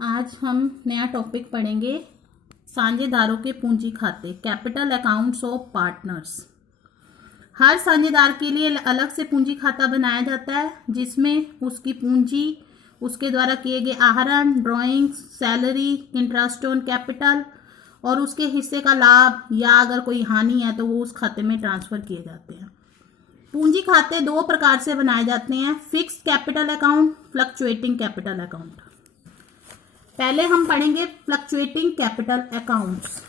आज हम नया टॉपिक पढ़ेंगे, साझेदारों के पूंजी खाते, कैपिटल अकाउंट्स ऑफ पार्टनर्स। हर साझेदार के लिए अलग से पूंजी खाता बनाया जाता है जिसमें उसकी पूंजी, उसके द्वारा किए गए आहरण, drawings, salary, interest on capital और उसके हिस्से का लाभ या अगर कोई हानि है तो वो उस खाते में ट्रांसफर किए जाते हैं। पूंजी खाते दो प्रकार से बनाए जाते हैं, fixed capital account, fluctuating capital account. पहले हम पढ़ेंगे फ्लक्चुएटिंग कैपिटल अकाउंट्स।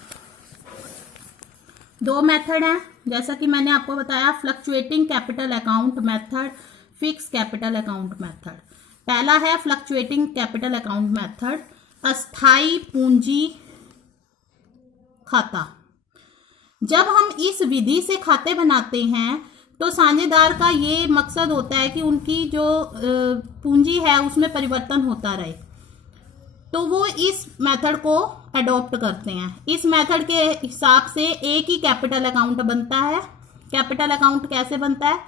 दो मेथड हैं, जैसा कि मैंने आपको बताया, fluctuating capital account method, fix capital account method. पहला है फ्लक्चुएटिंग कैपिटल अकाउंट मेथड, अस्थाई पूंजी खाता। जब हम इस विधि से खाते बनाते हैं तो साझेदार का ये मकसद होता है कि उनकी जो पूंजी है उसमें परिवर्तन होता रहे, तो वो इस मेथड को अडॉप्ट करते हैं। इस मेथड के हिसाब से एक ही कैपिटल अकाउंट बनता है। कैपिटल अकाउंट कैसे बनता है?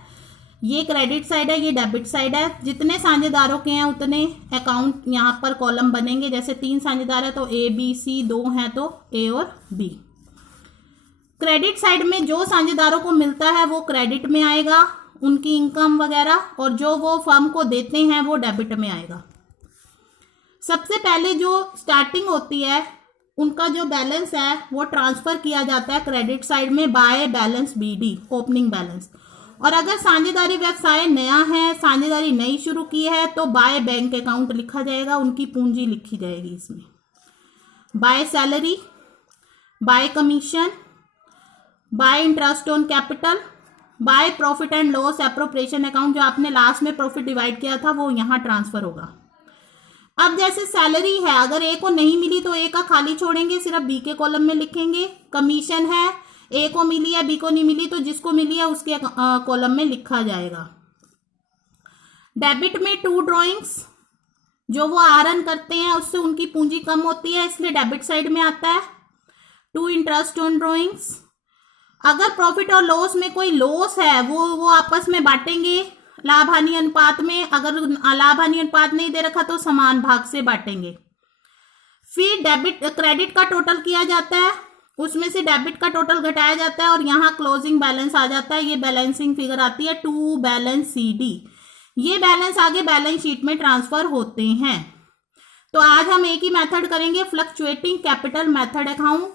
ये क्रेडिट साइड है, ये डेबिट साइड है। जितने साझेदारों के हैं उतने अकाउंट यहाँ पर कॉलम बनेंगे। जैसे 3 साझेदार है तो ए बी सी, 2 हैं तो ए और बी। क्रेडिट साइड में जो साझेदारों को मिलता है वो क्रेडिट में आएगा, उनकी इनकम वगैरह, और जो वो फर्म को देते हैं वो डेबिट में आएगा। सबसे पहले जो स्टार्टिंग होती है उनका जो बैलेंस है वो ट्रांसफर किया जाता है क्रेडिट साइड में by balance BD, opening balance. और अगर साझेदारी व्यवसाय नया है, साझेदारी नई शुरू की है, तो बाय बैंक अकाउंट लिखा जाएगा, उनकी पूंजी लिखी जाएगी इसमें। By salary, bye commission, bye interest on capital, by profit and loss appropriation account. जो आपने लास्ट में प्रॉफिट डिवाइड किया था वो यहाँ ट्रांसफर होगा। अब जैसे सैलरी है, अगर ए को नहीं मिली तो ए का खाली छोड़ेंगे, सिर्फ बी के कॉलम में लिखेंगे। कमीशन है, ए को मिली है, बी को नहीं मिली, तो जिसको मिली है उसके कॉलम में लिखा जाएगा। डेबिट में 2 ड्रॉइंग्स, जो वो आहरण करते हैं उससे उनकी पूंजी कम होती है, इसलिए डेबिट साइड में आता है। 2 इंटरेस्ट ऑन ड्रॉइंग्स। अगर प्रॉफिट और लॉस में कोई लॉस है वो आपस में बांटेंगे लाभ हानि अनुपात में। अगर लाभ हानि अनुपात नहीं दे रखा तो समान भाग से बांटेंगे। फिर डेबिट क्रेडिट का टोटल किया जाता है, उसमें से डेबिट का टोटल घटाया जाता है और यहाँ क्लोजिंग बैलेंस आ जाता है। ये बैलेंसिंग फिगर आती है 2 बैलेंस CD। ये बैलेंस आगे बैलेंस शीट में ट्रांसफर होते हैं। तो आज हम एक ही मेथड करेंगे, फ्लक्चुएटिंग कैपिटल मेथड अकाउंट,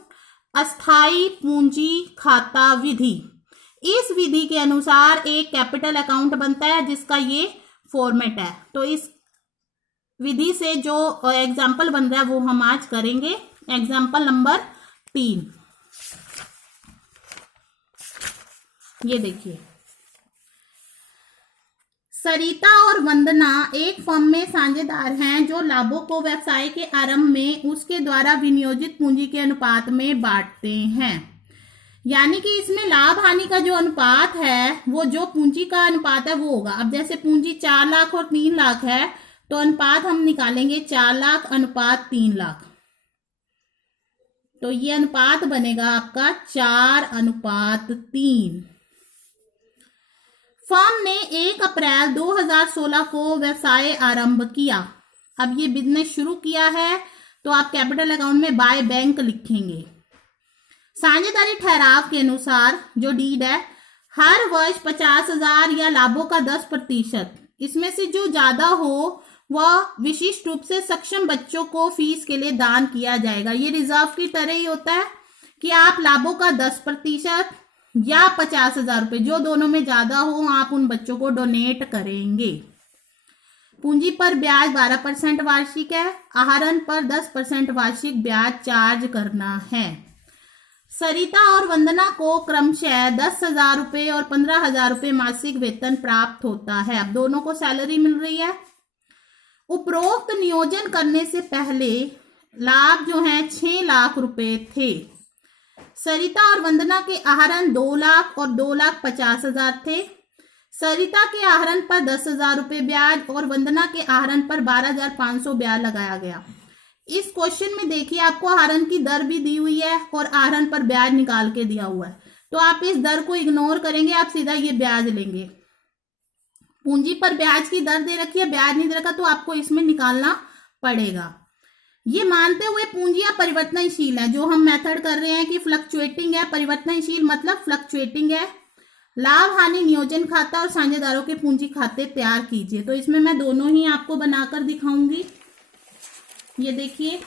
अस्थाई पूंजी खाता विधि। इस विधि के अनुसार एक कैपिटल अकाउंट बनता है जिसका ये फॉर्मेट है। तो इस विधि से जो एग्जाम्पल बन रहा है वो हम आज करेंगे। एग्जाम्पल नंबर 3, ये देखिए। सरिता और वंदना एक फर्म में साझेदार हैं जो लाभों को व्यवसाय के आरंभ में उसके द्वारा विनियोजित पूंजी के अनुपात में बांटते हैं। यानी कि इसमें लाभ हानि का जो अनुपात है वो जो पूंजी का अनुपात है वो होगा। अब जैसे पूंजी 4 लाख और 3 लाख है तो अनुपात हम निकालेंगे 4 लाख अनुपात 3 लाख। तो ये अनुपात बनेगा आपका 4:3। फर्म ने 1 अप्रैल 2016 को व्यवसाय आरंभ किया। अब ये बिजनेस शुरू किया है तो आप कैपिटल अकाउंट में बाय बैंक लिखेंगे। साझेदारी ठहराव के अनुसार जो डीड है, हर वर्ष 50,000 या लाभों का 10%, इसमें से जो ज्यादा हो वह विशिष्ट रूप से सक्षम बच्चों को फीस के लिए दान किया जाएगा। ये रिजर्व की तरह ही होता है कि आप लाभों का 10% या 50,000 रुपये, जो दोनों में ज्यादा हो, आप उन बच्चों को डोनेट करेंगे। पूंजी पर ब्याज 12% वार्षिक है, आहरण पर 10% वार्षिक ब्याज चार्ज करना है। सरिता और वंदना को क्रमशः 10,000 रुपये और 15,000 रुपये मासिक वेतन प्राप्त होता है। अब दोनों को सैलरी मिल रही है। उपरोक्त नियोजन करने से पहले लाभ जो है 6 लाख रुपए थे। सरिता और वंदना के आहरण 2 लाख और 2,50,000 थे। सरिता के आहरण पर 10,000 रुपये ब्याज और वंदना के आहरण पर 12,500 ब्याज लगाया गया। इस क्वेश्चन में देखिए आपको आहरण की दर भी दी हुई है और आहरण पर ब्याज निकाल के दिया हुआ है, तो आप इस दर को इग्नोर करेंगे, आप सीधा ये ब्याज लेंगे। पूंजी पर ब्याज की दर दे रखी है, ब्याज नहीं दे रखा, तो आपको इसमें निकालना पड़ेगा। ये मानते हुए पूंजियां परिवर्तनशील है, जो हम मेथड कर रहे हैं कि फ्लक्चुएटिंग है, परिवर्तनशील मतलब फ्लक्चुएटिंग है। लाभ हानि नियोजन खाता और साझेदारों के पूंजी खाते तैयार कीजिए। तो इसमें मैं दोनों ही आपको बनाकर दिखाऊंगी। ये देखिए,